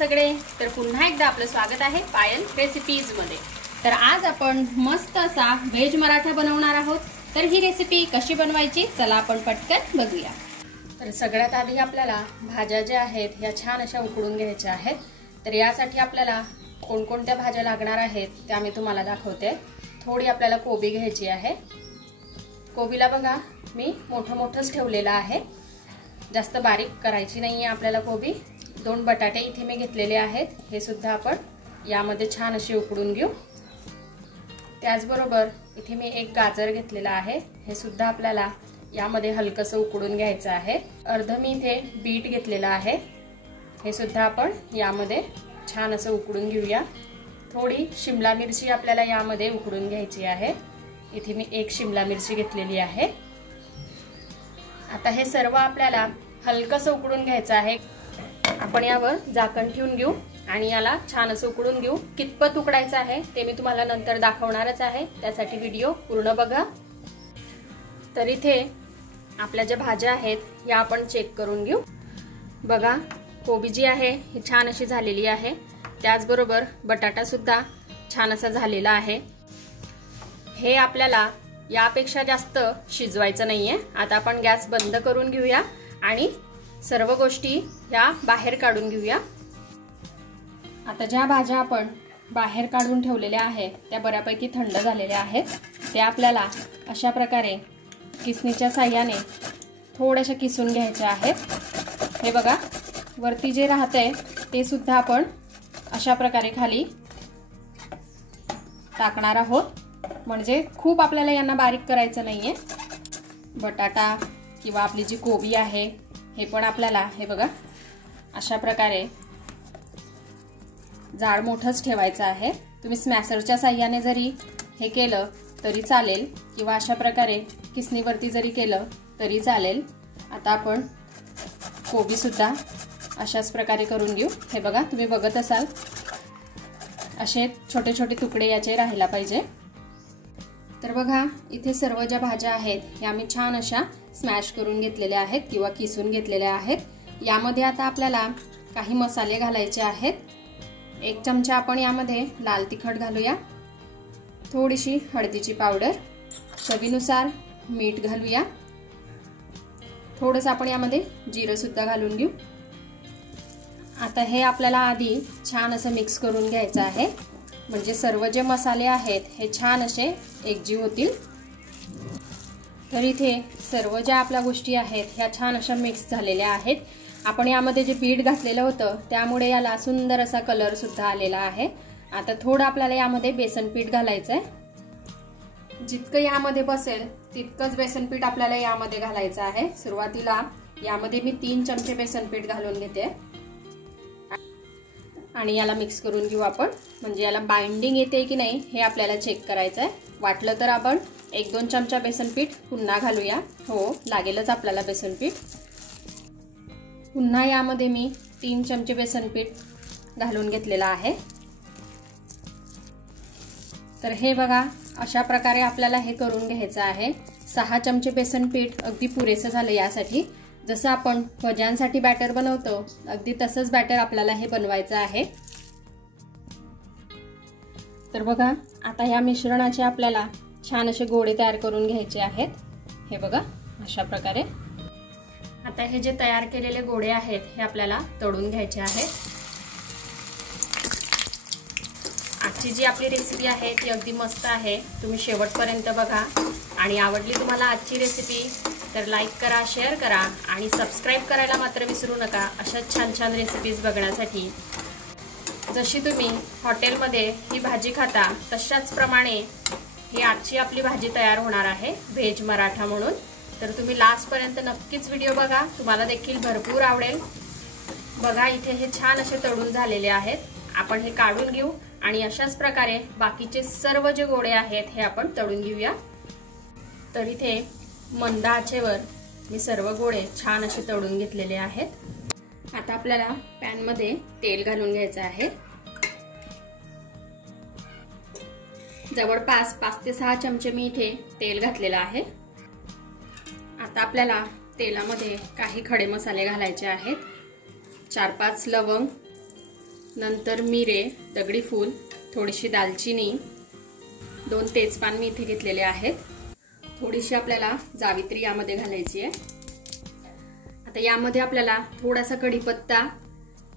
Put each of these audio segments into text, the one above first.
सगळे। तर पुन्हा एकदा आपलं स्वागत आहे पायल रेसिपीज मध्ये। तर आज आपण मस्त असा व्हेज मराठा बनवणार आहोत। तर ही रेसिपी कशी बनवायची चला आपण पटकन बघूया। तर सगळ्यात आधी आपल्याला भाज्या ज्या आहेत या छान अशा उकडून घ्यायच्या आहेत। तर यासाठी आपल्याला कोणकोणत्या भाज्या लागणार आहेत त्या मी तुम्हाला दाखवते। थोडी आपल्याला कोबी घ्यायची आहे। कोबीला बघा मी मोठं ठेवलेलं आहे, जास्त बारीक करायची नाहीये आपल्याला कोबी। 2 बटाटे इथे मी घेतलेले आहेत, हे सुद्धा आपण यामध्ये छान असे उकडून घेऊ। त्याचबरोबर इथे मी 1 गाजर घेतलेला आहे, हे सुद्धा आपल्याला यामध्ये हलकसं उकडून घ्यायचं आहे। अर्ध मी इथे बीट घेतलेला आहे, हे सुद्धा आपण यामध्ये छान असं उकडून घेऊया। थोडी शिमला मिरची आपल्याला यामध्ये उकडून घ्यायची आहे, इथे मी 1 शिमला मिरची घेतलेली आहे। आता हे सर्व आपल्याला हलकसं उकडून घ्यायचं आहे। आपण यावर झाकण ठेवून घेऊ आणि याला छान असं उकडून घेऊ। कितपत उकडायचं आहे ते मी तुम्हाला नंतर दाखवणारच आहे, त्यासाठी व्हिडिओ पूर्ण बघा। तर इथे आपल्या ज्या भाज्या आहेत या आपण चेक करून घेऊ। बघा कोबी जी आहे ही छान अशी झालेली आहे, त्याचबरोबर बटाटा सुद्धा छान असा झालेला आहे। हे आपल्याला यापेक्षा जास्त शिजवायचं नाहीये। आता आपण गॅस बंद करून घेऊया आणि सर्व गोष्टी ह्या बाहेर काढून घेऊया। आता ज्या भाज्या आपण बाहेर काढून ठेवलेल्या आहेत त्या बऱ्यापैकी थंड झालेल्या आहेत। त्या आपल्याला अशा प्रकारे किसणीच्या साहाय्याने थोड्याशा किसून घ्यायच्या आहेत। हे बघा वरती जे राहतंय ते सुद्धा आपण अशा प्रकारे खाली टाकणार आहोत, म्हणजे खूप आपल्याला यांना बारीक करायचं नाहीये। बटाटा किंवा आपली जी कोबी आहे हे पण आपल्याला हे बघा अशा प्रकारे जाड मोठंच ठेवायचं आहे। तुम्ही स्मॅशरच्या साहाय्याने जरी हे केलं तरी चालेल किंवा अशा प्रकारे किसणीवरती जरी केलं तरी चालेल। आता आपण कोबी सुद्धा अशाच प्रकारे करून घेऊ। हे बघा तुम्ही बघत असाल असे छोटे छोटे तुकडे याचे राहायला पाहिजे। तर बघा इथे सर्व ज्या भाज्या आहेत या मी छान अशा स्मॅश करून घेतलेल्या आहेत किंवा किसून घेतलेल्या आहेत। यामध्ये आता आपल्याला काही मसाले घालायचे आहेत। 1 चमचा आपण यामध्ये लाल तिखट घालूया, थोडीशी हळदीची पावडर, चवीनुसार मीठ घालूया, थोडंसं आपण यामध्ये जिरं सुद्धा घालून घेऊ। आता हे आपल्याला आधी छान असं मिक्स करून घ्यायचं आहे, म्हणजे सर्व जे मसाले आहेत हे छान असे एकजीव होतील। तर इथे सर्व ज्या आपल्या गोष्टी आहेत ह्या छान अशा मिक्स झालेल्या आहेत। आपण यामध्ये जे बीट घातलेलं होतं त्यामुळे याला सुंदर असा कलर सुद्धा आलेला आहे। आता थोडं आपल्याला यामध्ये बेसन पीठ घालायचं आहे, जितकं यामध्ये बसेल तितकंच बेसन पीठ आपल्याला यामध्ये घालायचं आहे। सुरुवातीला यामध्ये मी 3 चमचे बेसन पीठ घालून घेते आणि याला मिक्स करून घेऊ आपण, म्हणजे याला बाइंडिंग येते की नाही हे आपल्याला चेक करायचं आहे। वाटलं तर आपण 1-2 चमचा बेसन पीठ पुन्हा घालूया, हो लागेलच आपल्याला बेसन पीठ। पुन्हा यामध्ये मी 3 चमचे बेसन पीठ घालून घेतलेला आहे। तर हे बघा अशा प्रकारे आपल्याला हे करून घ्यायचं आहे। 6 चमचे बेसन पीठ अगदी पुरेसं झालं यासाठी। जसं आपण भज्यांसाठी बॅटर बनवतो अगदी तसंच बॅटर आपल्याला हे बनवायचं आहे। तर बघा आता या मिश्रणाचे आपल्याला छान असे गोळे तयार करून घ्यायचे आहेत। हे बघा अशा प्रकारे आता हे जे तयार केलेले गोळे आहेत हे आपल्याला तळून घ्यायचे आहेत। आजची जी आपली रेसिपी आहे ती अगदी मस्त आहे, तुम्ही शेवटपर्यंत बघा आणि आवडली तुम्हाला आजची रेसिपी तर लाईक करा, शेअर करा आणि सबस्क्राइब करायला मात्र विसरू नका अशा छान छान रेसिपीज बघण्यासाठी। जशी तुम्ही हॉटेलमध्ये ही भाजी खाता तशाच प्रमाणे ही आजची आपली भाजी तयार होणार आहे व्हेज मराठा म्हणून। तर तुम्ही लास्टपर्यंत नक्कीच व्हिडिओ बघा, तुम्हाला देखील भरपूर आवडेल। बघा इथे हे छान असे तळून झालेले आहेत, आपण हे काढून घेऊ आणि अशाच प्रकारे बाकीचे सर्व जे गोळे आहेत हे आपण तळून घेऊया। तर इथे मंद आचेवर मी सर्व गोळे छान असे तळून घेतलेले आहेत। आता आपल्याला पॅन मध्ये तेल घालून घ्यायचं आहे। जवळपास 5 ते 6 चमचे मी इथे तेल घातलेलं आहे। आता आपल्याला तेलामध्ये काही खडे मसाले घालायचे आहेत। 4-5 लवंग, नंतर मिरे, दगडी फूल, थोडीशी दालचिनी, 2 तेजपान मी इथे घेतलेले आहेत, थोडीशी आपल्याला जावित्री यामध्ये घालायची आहे। आता यामध्ये आपल्याला थोडासा कढीपत्ता,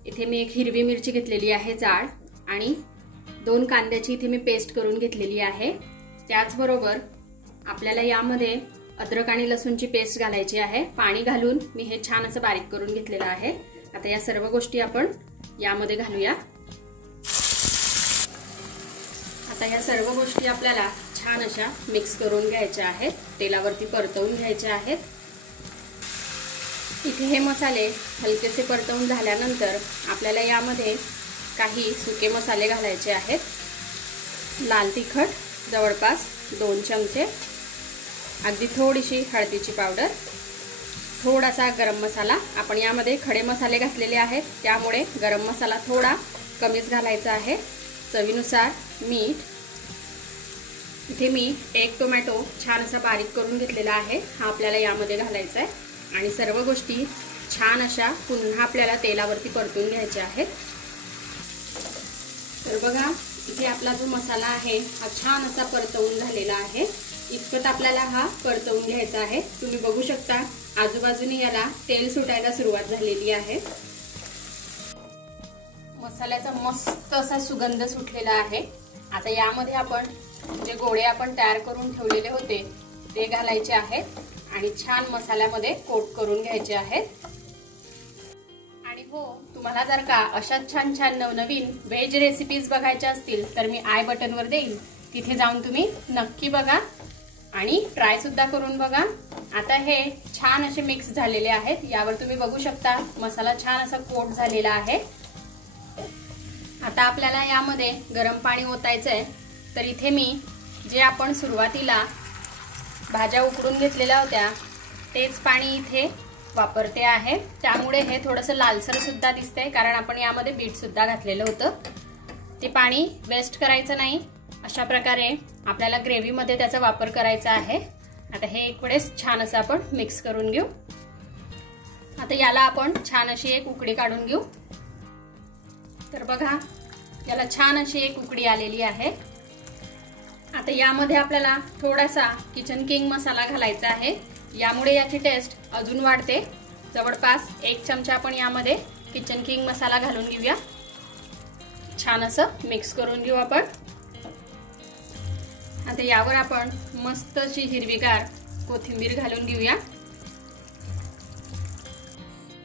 इथे मी एक हिरवी मिरची घेतलेली आहे जाड, आणि 2 कांद्याची इथे मी पेस्ट करून घेतलेली आहे। त्याचबरोबर आपल्याला यामध्ये अद्रक आणि लसूणची पेस्ट घालायची आहे। पाणी घालून मी हे छान असं बारीक करून घेतलेलं आहे। आता या सर्व गोष्टी आपण यामध्ये घालूया। आता या सर्व गोष्टी आपल्याला छान अशा मिक्स करून घ्यायच्या आहेत, तेलावरती परतवून घ्यायच्या आहेत। इथे हे मसाले हलकेसे परतवून झाल्यानंतर आपल्याला यामध्ये काही सुके मसाले घालायचे आहेत। लाल तिखट जवळपास 2 चमचे, अगदी थोडीशी हळदीची पावडर, थोडासा गरम मसाला। आपण यामध्ये खडे मसाले घातलेले आहेत त्यामुळे गरम मसाला थोडा कमीच घालायचा आहे। चवीनुसार मीठ, इथे मी 1 टोमॅटो छान असा बारीक करून घेतलेला आहे, हा आपल्याला यामध्ये घालायचा आहे। आणि सर्व गोष्टी छान अशा पुन्हा आपल्याला तेलावरती परतून घ्यायच्या आहेत। तर बघा इथे आपला जो मसाला आहे हा छान असा परतवून झालेला आहे। इतपत आपल्याला हा परतवून घ्यायचा आहे। तुम्ही बघू शकता आजूबाजूने याला तेल सुटायला सुरुवात झालेली आहे। मसाल्याचा मस्त असा सुगंध सुटलेला आहे। आता यामध्ये आपण जे गोळे आपण तयार करून ठेवलेले होते ते घालायचे आहेत आणि छान मसाल्यामध्ये कोट करून घ्यायचे आहेत। आणि हो, तुम्हाला जर का अशा छान छान नवनवीन व्हेज रेसिपीज बघायच्या असतील तर मी आय बटनवर देईल, तिथे जाऊन तुम्ही नक्की बघा आणि ट्राय सुद्धा करून बघा। आता हे छान असे मिक्स झालेले आहेत, यावर तुम्ही बघू शकता मसाला छान असा कोट झालेला आहे। आता आपल्याला यामध्ये गरम पाणी ओतायचं आहे। तर इथे मी जे आपण सुरुवातीला भाज्या उकडून घेतलेल्या होत्या तेच पाणी इथे वापरते आहे, त्यामुळे हे थोडंसं लालसर सुद्धा दिसतंय, कारण आपण यामध्ये बीट सुद्धा घातलेलं होतं। ते पाणी वेस्ट करायचं नाही, अशा प्रकारे आपल्याला ग्रेव्हीमध्ये त्याचा वापर करायचा आहे। आता हे एक वेळेस छान असं आपण मिक्स करून घेऊ। आता याला आपण छान अशी एक उकडी काढून घेऊ। तर बघा याला छान अशी एक उकडी आलेली आहे। आता यामध्ये आपल्याला थोडासा किचन किंग मसाला घालायचा आहे, यामुळे याची टेस्ट अजून वाढते। जवळपास 1 चमचा आपण यामध्ये किचन किंग मसाला घालून घेऊया। छान असं मिक्स करून घेऊ आपण। आता यावर आपण मस्त अशी हिरवीगार कोथिंबीर घालून घेऊया।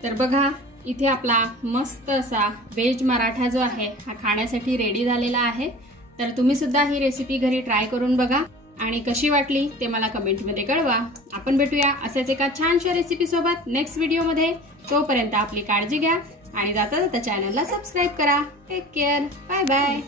तर बघा इथे आपला मस्त असा व्हेज मराठा जो आहे हा खाण्यासाठी रेडी झालेला आहे। तर तुम्ही सुद्धा ही रेसिपी घरी ट्राय करून बघा आणि कशी वाटली ते मला कमेंटमध्ये कळवा। आपण भेटूया असेच एका छानशा रेसिपी सोबत नेक्स्ट व्हिडिओमध्ये। तोपर्यंत आपली काळजी घ्या आणि जाता जाता चॅनलला सबस्क्राईब करा। Take care, bye bye.